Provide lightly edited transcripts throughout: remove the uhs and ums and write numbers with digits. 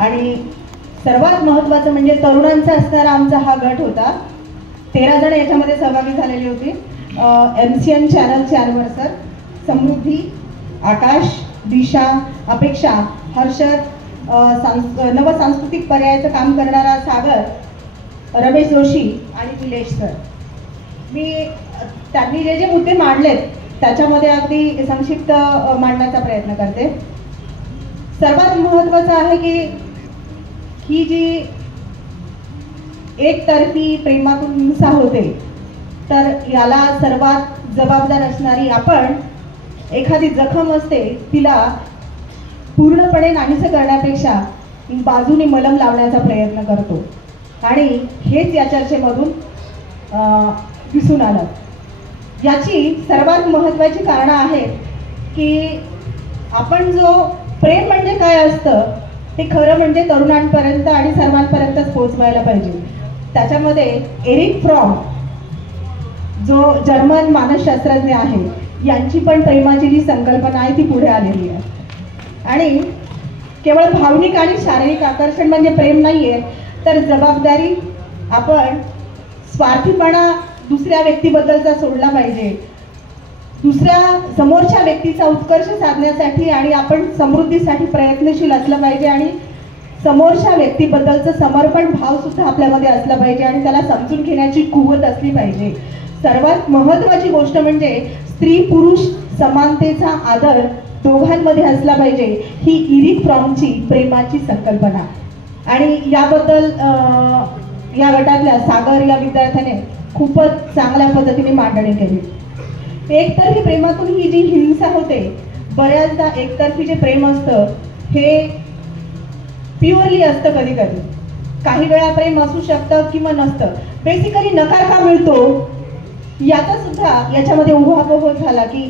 आणि सर्वात महत्त्वाचं म्हणजे तरुणांचा असणारा आमचा हा गट होता. 13 जण याच्यामध्ये सहभागी झालेली होती. MCN चॅनलचे अनवर सर, समृद्धी, आकाश, दिशा, अपेक्षा, हर्षद, नवसांस्कृतिक पर्यायाचं काम करणारा सागर, रमेश जोशी आणि निलेश सर. मी त्यांनी जे मुद्दे मांडलेत त्याच्यामध्ये अगदी संक्षिप्त मांडण्याचा प्रयत्न करते. सर्वात महत्त्वाचं आहे की ही जी एकतर्फी प्रेमातून हिंसा होते तर याला सर्वात जबाबदार असणारी आपण. एखादी जखम असते तिला पूर्णपणे नाहीसं करण्यापेक्षा बाजूने मलम लावण्याचा प्रयत्न करतो आणि हेच या चर्चेमधून दिसून आलं. याची सर्वात महत्त्वाची कारणं आहेत की आपण जो प्रेम म्हणजे काय असतं ते खरं म्हणजे तरुणांपर्यंत आणि सर्वांपर्यंतच पोहोचवायला पाहिजे. त्याच्यामध्ये एरिक फ्रॉम जो जर्मन मानसशास्त्रज्ञ आहे यांची पण प्रेमाची जी संकल्पना आहे ती पुढे आलेली आहे. आणि केवळ भावनिक आणि शारीरिक आकर्षण म्हणजे प्रेम नाही आहे, तर जबाबदारी, आपण स्वार्थीपणा दुसऱ्या व्यक्तीबद्दलचा सोडला पाहिजे. दुसऱ्या समोरच्या व्यक्तीचा उत्कर्ष साधण्यासाठी आणि आपण समृद्धीसाठी प्रयत्नशील असलं पाहिजे आणि समोरच्या व्यक्तीबद्दलचं समर्पण भाव सुद्धा आपल्यामध्ये असला पाहिजे आणि त्याला समजून घेण्याची कुवत असली पाहिजे. सर्वात महत्त्वाची गोष्ट म्हणजे स्त्री पुरुष समानतेचा आदर दोघांमध्ये असला पाहिजे. ही इरिक फ्रॉमची प्रेमाची संकल्पना. आणि याबद्दल या गटातल्या सागर या विद्यार्थ्याने खूपच चांगल्या पद्धतीने मांडणी केली. एकतर्फी प्रेमातून ही जी हिंसा होते, बऱ्याचदा एकतर्फी जे प्रेम असतं हे प्युअरली असतं. कधी कधी काही वेळा प्रेम असू शकतं किंवा नसतं. बेसिकली नकार का मिळतो याचा सुद्धा याच्यामध्ये उहापोह झाला की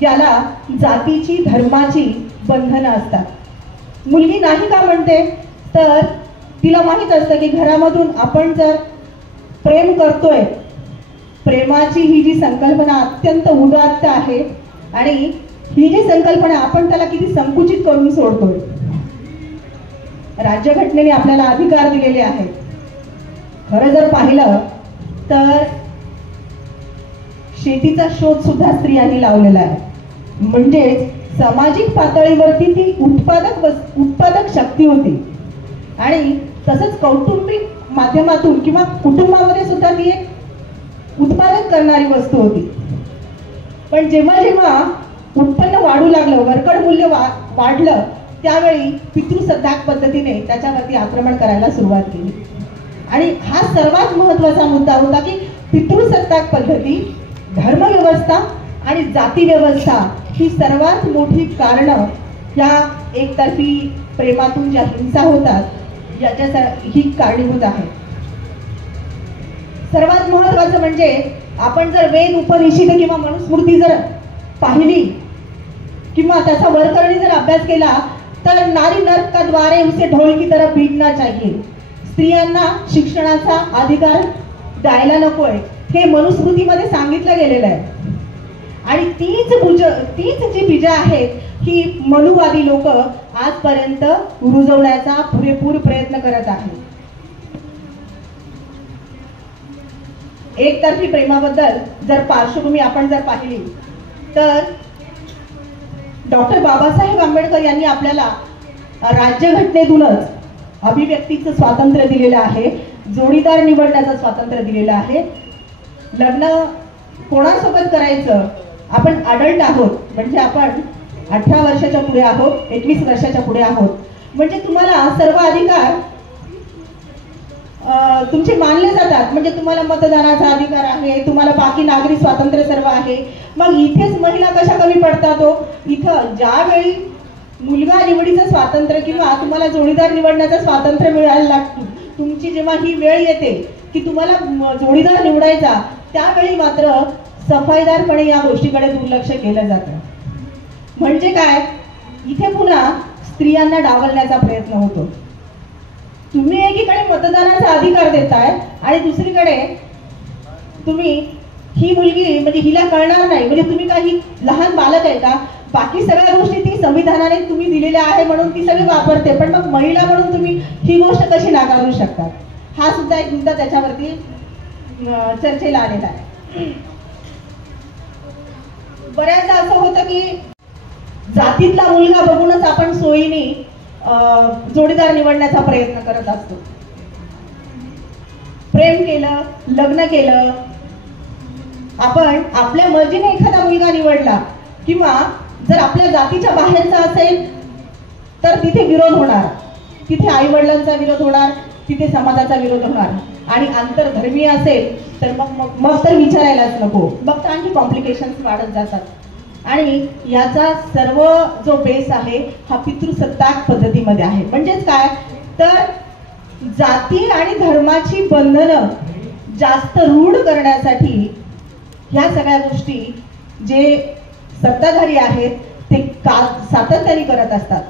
ज्याला जातीची धर्माची बंधनं असतात. मुलगी नाही का म्हणते तर तिला माहीत असतं की घरामधून आपण जर प्रेम करतोय, प्रेमाची ही जी संकल्पना अत्यंत उदात्त आहे आणि ही जी संकल्पना आपण त्याला किती संकुचित करून सोडतोय. राज्यघटनेने आपल्याला अधिकार दिलेले आहेत. खरं जर पाहिलं तर शेतीचा शोध सुद्धा स्त्रियांनी लावलेला आहे. म्हणजेच सामाजिक पातळीवरती ती उत्पादक शक्ती होती आणि तसंच कौटुंबिक माध्यमातून किंवा कुटुंबामध्ये सुद्धा ती एक उत्पादन करणारी वस्तू होती. पण जेव्हा जेव्हा उत्पन्न वाढू लागलं, वर्कड मूल्य वाढलं, त्यावेळी पितृसत्ताक पद्धतीने त्याच्यावरती आक्रमण करायला सुरुवात केली. आणि हा सर्वात महत्त्वाचा मुद्दा होता की पितृसत्ताक पद्धती, धर्मव्यवस्था आणि जाती व्यवस्था ही सर्वात मोठी कारणं या एकतर्फी प्रेमातून ज्या हिंसा होतात याच्या ही कारणीभूत आहे. सर्वात महत्त्वाचं म्हणजे आपण जर वेद, उपनिषद किंवा मनुस्मृती जर पाहिली किंवा त्याचा वरकरणी जर अभ्यास केला तर नारी नर का द्वारे उसे ढोल की तरह पीटना चाहिए. स्त्रियांना शिक्षणाचा अधिकार द्यायला नकोय हे मनुस्मृतीमध्ये सांगितलं गेलेलं आहे. आणि तीच जी बीजं आहेत ही मनुवादी लोक आजपर्यंत रुजवण्याचा पुरेपूर प्रयत्न करत आहेत. एकतर्फी प्रेमाबद्दल जर पार्श्वभूमी आपण जर पाहिली तर डॉक्टर बाबासाहेब आंबेडकर यांनी आपल्याला राज्यघटनेतूनच अभिव्यक्तीचं स्वातंत्र्य दिलेलं आहे, जोडीदार निवडण्याचं स्वातंत्र्य दिलेलं आहे. लग्न कोणासोबत करायचं, आपण अडल्ट आहोत म्हणजे आपण 18 वर्षाच्या पुढे आहोत, 21 वर्षाच्या पुढे आहोत, म्हणजे तुम्हाला सर्व अधिकार तुमचे मानले जातात. म्हणजे तुम्हाला मतदानाचा अधिकार आहे, तुम्हाला बाकी नागरी स्वातंत्र्य सर्व आहे. मग इथेच महिला कशा कमी पडतात हो? इथं ज्यावेळी मुलगा निवडीचं स्वातंत्र्य किंवा तुम्हाला जोडीदार निवडण्याचं स्वातंत्र्य मिळायला लागतं, तुमची जेव्हा ही वेळ येते की तुम्हाला जोडीदार निवडायचा, त्यावेळी मात्र सफाईदारपणे या गोष्टीकडे दुर्लक्ष केलं जातं. म्हणजे काय, इथे पुन्हा स्त्रियांना डावलण्याचा प्रयत्न होतो. तुम्ही एकीकडे मतदानाचा अधिकार देताय आणि दुसरीकडे तुम्ही ही मुलगी म्हणजे हिला कळणार नाही, म्हणजे तुम्ही काही लहान बालक आहे का बाकी सगळ्या गोष्टी ती संविधानाने तुम्ही दिलेल्या आहे म्हणून ती सगळी वापरते, पण मग महिला म्हणून तुम्ही ही गोष्ट कशी नाकारू शकता? हा सुद्धा एक मुद्दा त्याच्यावरती चर्चेला आलेला आहे. बऱ्याचदा असं होतं की जातीतला मुलगा बघूनच आपण सोयीने जोडीदार निवडण्याचा प्रयत्न करत असतो. प्रेम केलं, लग्न केलं, आपण आपल्या मर्जीने एखादा मुलगा निवडला किंवा जर आपल्या जातीच्या बाहेरचा असेल तर तिथे विरोध होणार, तिथे आई वडिलांचा विरोध होणार, तिथे समाजाचा विरोध होणार. आणि आंतरधर्मीय असेल तर मग तर विचारायलाच नको, मग तर आणखी कॉम्प्लिकेशन्स वाढत जातात. आणि याचा सर्व जो बेस आहे हा पितृसत्ताक पद्धतीमध्ये आहे. म्हणजेच काय तर जाती आणि धर्माची बंधनं जास्त रूढ करण्यासाठी ह्या सगळ्या गोष्टी जे सत्ताधारी आहेत ते सातत्याने करत असतात.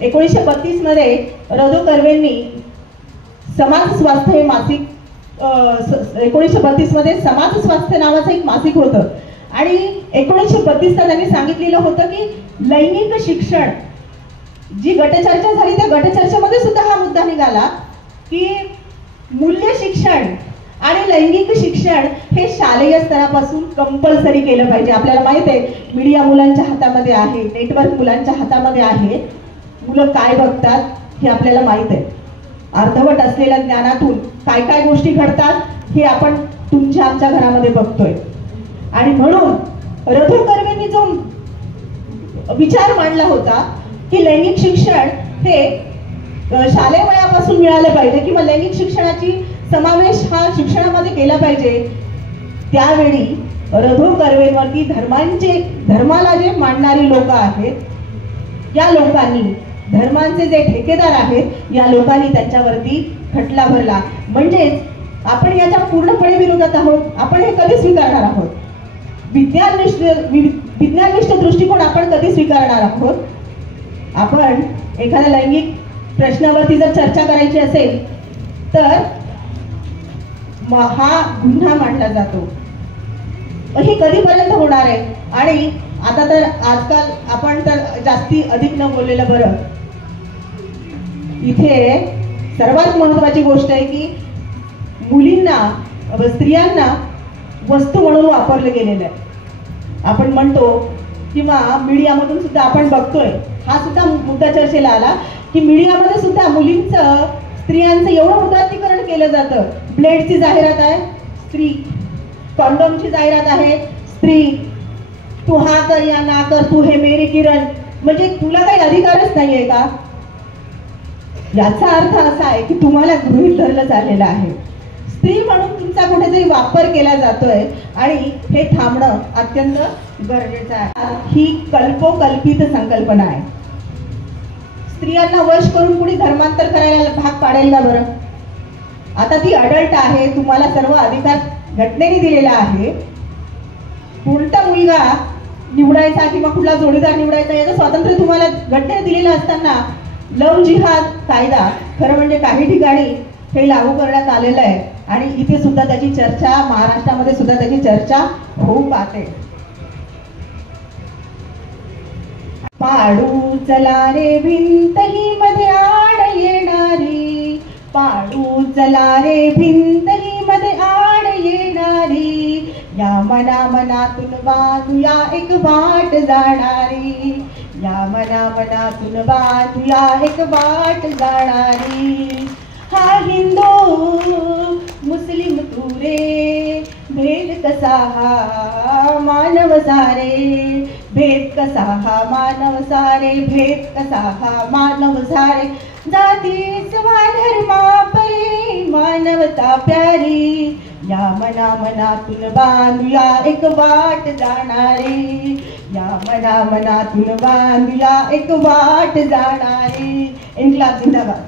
1932 मध्ये रधो कर्वेंनी समाज स्वास्थ्य हे मासिक 1932 मध्ये समाज स्वास्थ्य नावाचं एक मासिक होतं आणि 1932 त्यांनी सांगितलेलं होतं की लैंगिक शिक्षण, जी गटचर्चा झाली त्या गटचर्चेमध्ये सुद्धा हा मुद्दा निघाला की मूल्य शिक्षण आणि लैंगिक शिक्षण हे शालेय स्तरापासून कंपल्सरी केलं पाहिजे. आपल्याला माहित आहे मीडिया मुलांच्या हातामध्ये आहे, नेटवर्क मुलांच्या हातामध्ये आहे, मुलं काय बघतात हे आपल्याला माहित आहे. अर्धवट असलेल्या ज्ञानातून काय काय गोष्टी घडतात हे आपण तुमच्या आमच्या घरामध्ये बघतोय. आणि म्हणून रधो कर्वेंनी जो विचार मांडला होता की लैंगिक शिक्षण हे शालेय वयापासून मिळालं पाहिजे किंवा लैंगिक शिक्षणाची समावेश हा शिक्षणामध्ये केला पाहिजे, त्यावेळी रधो कर्वेंवरती धर्माला जे मांडणारी लोक आहेत या लोकांनी, धर्मांचे जे ठेकेदार आहेत या लोकांनी त्यांच्यावरती खटला भरला. म्हणजेच आपण याच्या पूर्णपणे विरोधात आहोत. आपण हे कधी स्वीकारणार आहोत? विज्ञाननिष्ठ दृष्टिकोन आपण कधी स्वीकारणार आहोत? आपण एखाद्या लैंगिक प्रश्नावरती जर चर्चा करायची असेल तर हा गुन्हा मानला जातो. हे कधीपर्यंत होणार आहे? आणि आता तर आजकाल आपण तर जास्ती अधिक न बोललेलं बरं. इथे सर्वात महत्वाची गोष्ट आहे की मुलींना व स्त्रियांना वस्तू म्हणून वापरलं गेलेलं आहे. आपण म्हणतो किंवा मीडियामधून सुद्धा आपण बघतोय, हा सुद्धा मुद्दा चर्चेला आला की मीडियामध्ये सुद्धा मुलींचं स्त्रियांचं एवढं उदात्तीकरण केलं जातं. ब्लेडची जाहिरात आहे, स्त्री. कॉन्डोमची जाहिरात आहे, स्त्री. तू हा कर या ना कर, तू हे मेरी किरण. म्हणजे तुला काही अधिकारच नाहीये का? याचा अर्थ असा आहे की तुम्हाला गृहीत धरलं झालेलं आहे. स्त्री म्हणून तुमचा कुठेतरी वापर केला जातोय आणि हे थांबणं अत्यंत गरजेचं आहे. ही कल्पोकल्पित संकल्पना आहे. स्त्रियांना वश करून कुणी धर्मांतर करायला भाग पाडेल का बरं? आता ती अडल्ट आहे, तुम्हाला सर्व अधिकार घटनेने दिलेला आहे. कोणता मुलगा निवडायचा किंवा कुठला जोडीदार निवडायचा याचं स्वातंत्र्य तुम्हाला घटनेने दिलेलं असताना लव्ह जिहाद कायदा खरं म्हणजे काही ठिकाणी हे लागू करण्यात आलेलं आहे आणि इथे सुद्धा त्याची चर्चा, महाराष्ट्रामध्ये सुद्धा त्याची चर्चा होऊ पाहते. पाडू चला रे भिंत ही मध्ये आड येणारी, पाडू चला रे भिंत ही मध्ये आड येणारी, या मना मनातून बांधूया एक वाट जाणारी, या मना मनातून बांधूया एक वाट जाणारी. हा हिंदू मुस्लिम तू रे, भेद कसा हा मानव सारे, भेद कसा हा मानव सारे, भेद कसा हा मानव सारे, जाती सवा धर्मा परे मानवता प्यारी, या मना मनातून बांधूया एक वाट जाणारी, या मना मनातून बांधूया एक वाट जाणारी. इन्क्लाब जिंदाबाद.